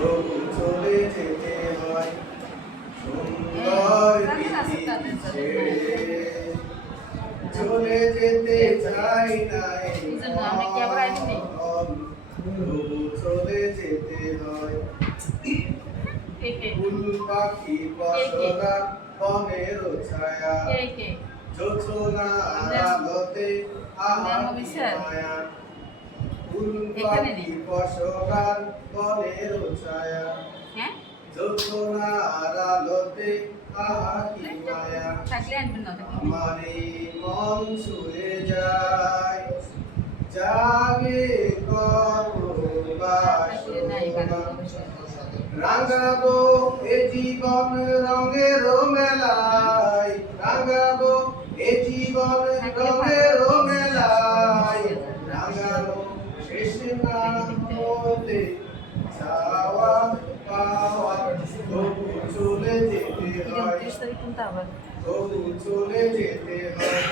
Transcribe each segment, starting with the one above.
তবু চলে যেতে হয় সুন্দর পৃথিবী ছেড়ে। চলে যেতে চাই না এই মন, তবু চলে যেতে হয়। ফুল পাখি পশরা বনের ছায়া, জোছনা আলোতে আহা কি মায়া। ফুল পাখি পশরা বনের ছায়া, জোছনা আলোতে আহা কি মায়া। আমার এই মন ছুঁয়ে যায়, জাগে কত বাসনা। রাঙাবো এ জীবন রঙের মেলায়, রাঙাবো এ জীবন রঙের মেলায়। রাঙাবো শেষ না হতে চাওয়া পাওয়া, তবু চলে যেতে হয়, তবু চলে যেতে হয়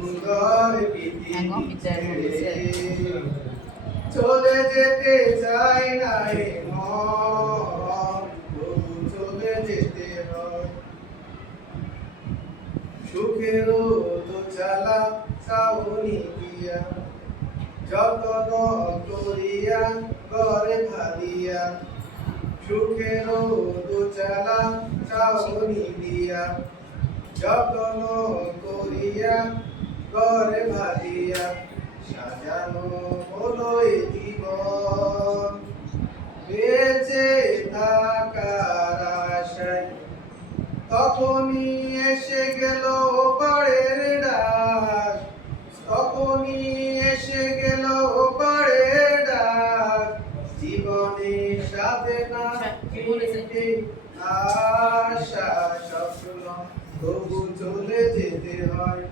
সুন্দর পৃথিবী ছেড়ে। চলে যেতে চাই না এ মন, তবু চলে যেতে হয়। সুখেরও দোচালা ছাউনি দিয়া, যত্ন করিয়া ঘরে ভালিয়া। সুখেরও দোচালা ছাউনি দিয়া, যত্ন করিয়া ঘরে ভালিয়া। সাজানো হলো এ জীবন, বেঁচে থাকার আশায়। তখনই এসে গেল পাড়ের ডাক, তখনই এসে গেল পাড়ের ডাক। জীবনে সাথে না ফিরতে আশা স্বপ্ন, তবু চলে যেতে হয়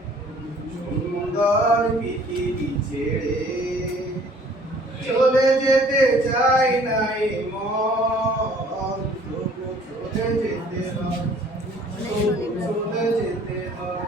সুন্দর পৃথিবী ছেড়ে। চলে যেতে চাই না এ মন, তবু চলে যেতে হয়, তবু চলে যেতে হয়।